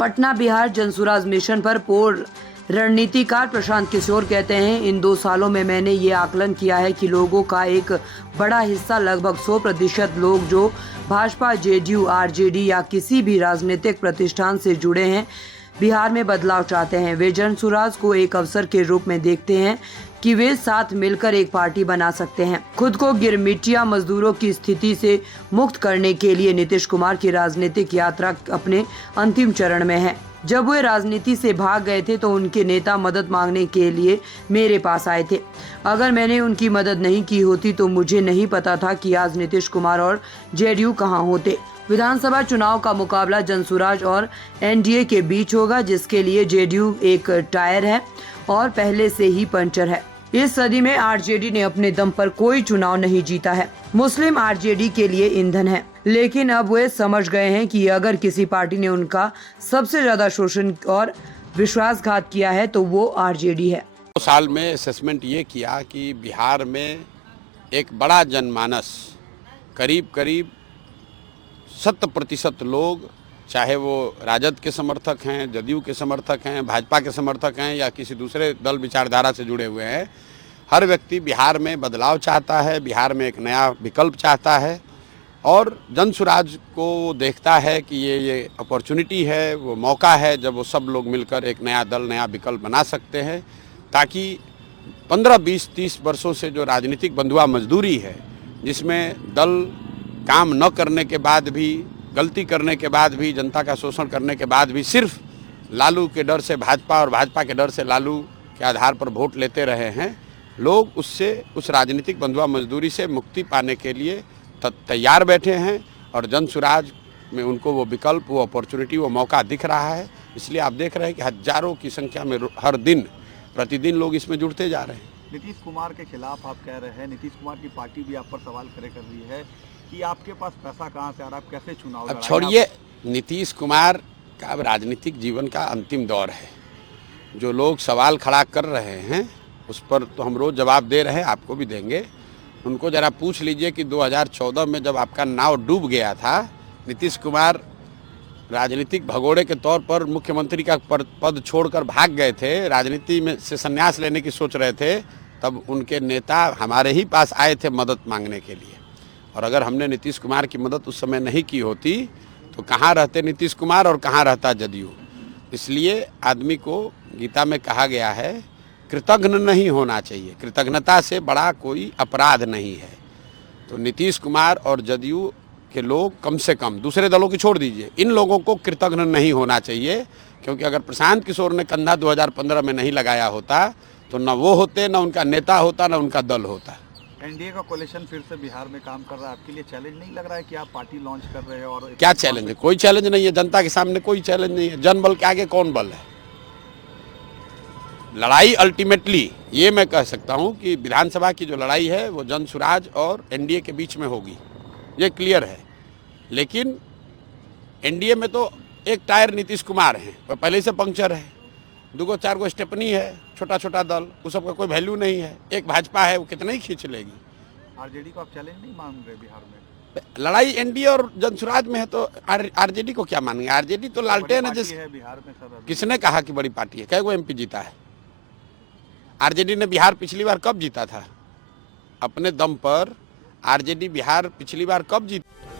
Patna Bihar Jan Suraaj mission पर पूर्व रणनीतिकार प्रशांत किशोर कहते हैं, इन 2 सालों में मैंने ये आकलन किया है कि लोगों का एक बड़ा हिस्सा, लगभग 100% लोग जो भाजपा, जेडीयू, आरजेडी या किसी भी राजनीतिक प्रतिष्ठान से जुड़े हैं, बिहार में बदलाव चाहते हैं। वे जनसुराज को एक अवसर के रूप में देखते हैं कि वे साथ मिलकर एक पार्टी बना सकते हैं। खुद को गिरमिटिया मजदूरों की स्थिति से मुक्त करने के लिए नीतीश कुमार की राजनीतिक यात्रा अपने अंतिम चरण में है। जब वे राजनीति से भाग गए थे तो उनके नेता मदद मांगने के लिए मेरे पास आए थे। अगर मैंने उनकी मदद नहीं की होती तो मुझे नहीं पता था कि आज नीतीश कुमार और जेडीयू कहां होते। विधानसभा चुनाव का मुकाबला जनसुराज और एनडीए के बीच होगा, जिसके लिए जेडीयू एक टायर है और पहले से ही पंचर है। इस सदी में आरजेडी ने अपने दम पर कोई चुनाव नहीं जीता है। मुस्लिम आरजेडी के लिए ईंधन है, लेकिन अब वे समझ गए हैं कि अगर किसी पार्टी ने उनका सबसे ज्यादा शोषण और विश्वासघात किया है तो वो आरजेडी है। 2 साल में असेसमेंट ये किया कि बिहार में एक बड़ा जनमानस, करीब 70% लोग, चाहे वो राजद के समर्थक हैं, जदयू के समर्थक हैं, भाजपा के समर्थक हैं या किसी दूसरे दल विचारधारा से जुड़े हुए हैं, हर व्यक्ति बिहार में बदलाव चाहता है, बिहार में एक नया विकल्प चाहता है और जनसुराज को देखता है कि ये अपॉर्चुनिटी है, वो मौका है जब वो सब लोग मिलकर एक नया दल, नया विकल्प बना सकते हैं, ताकि 15, 20, 30 वर्षों से जो राजनीतिक बंधुआ मजदूरी है, जिसमें दल काम न करने के बाद भी, गलती करने के बाद भी, जनता का शोषण करने के बाद भी सिर्फ लालू के डर से भाजपा और भाजपा के डर से लालू के आधार पर वोट लेते रहे हैं, लोग उससे, उस राजनीतिक बंधुआ मजदूरी से मुक्ति पाने के लिए तैयार बैठे हैं और जनसुराज में उनको वो विकल्प, वो अपॉर्चुनिटी, वो मौका दिख रहा है। इसलिए आप देख रहे हैं कि हजारों की संख्या में हर दिन, प्रतिदिन लोग इसमें जुड़ते जा रहे हैं। नीतीश कुमार के खिलाफ आप कह रहे हैं, नीतीश कुमार की पार्टी भी आप पर सवाल खड़े कर रही है कि आपके पास पैसा कहाँ से आ रहा है, आप कैसे चुनाव अब छोड़िए, नीतीश कुमार का अब राजनीतिक जीवन का अंतिम दौर है। जो लोग सवाल खड़ा कर रहे हैं उस पर तो हम रोज़ जवाब दे रहे हैं, आपको भी देंगे। उनको ज़रा पूछ लीजिए कि 2014 में जब आपका नाव डूब गया था, नीतीश कुमार राजनीतिक भगोड़े के तौर पर मुख्यमंत्री का पद छोड़कर भाग गए थे, राजनीति में से संन्यास लेने की सोच रहे थे, तब उनके नेता हमारे ही पास आए थे मदद मांगने के लिए। और अगर हमने नीतीश कुमार की मदद उस समय नहीं की होती तो कहाँ रहते नीतीश कुमार और कहाँ रहता जदयू। इसलिए आदमी को गीता में कहा गया है, कृतज्ञ नहीं होना चाहिए, कृतज्ञता से बड़ा कोई अपराध नहीं है। तो नीतीश कुमार और जदयू के लोग कम से कम, दूसरे दलों की छोड़ दीजिए, इन लोगों को कृतज्ञ नहीं होना चाहिए, क्योंकि अगर प्रशांत किशोर ने कंधा 2015 में नहीं लगाया होता तो न वो होते, न उनका नेता होता, न उनका दल होता। एनडीए का कोalition फिर से बिहार में काम कर रहा है, आपके लिए चैलेंज नहीं लग रहा है कि आप पार्टी लॉन्च कर रहे हैं? और क्या चैलेंज है? कोई चैलेंज नहीं है, जनता के सामने कोई चैलेंज नहीं है। जनबल के आगे कौन बल है? लड़ाई अल्टीमेटली ये मैं कह सकता हूँ कि विधानसभा की जो लड़ाई है वो जनसुराज और एनडीए के बीच में होगी, ये क्लियर है। लेकिन एनडीए में तो एक टायर नीतीश कुमार हैं, वो पहले से पंक्चर है, 2-4 गो स्टेपनी है, छोटा छोटा दल, उस सबका कोई वैल्यू नहीं है। एक भाजपा है, वो कितना ही खींच लेगी। आरजेडी को आप चैलेंज नहीं मान रहे बिहार में? लड़ाई एनडीए और जनसुराज में है तो आरजेडी को क्या मानेंगे? आरजेडी तो लालटेन है जिस बिहार में। सर किसने कहा कि बड़ी पार्टी है? कई एमपी जीता है आरजेडी ने? बिहार पिछली बार कब जीता था? अपने दम पर आरजेडी बिहार पिछली बार कब जीता?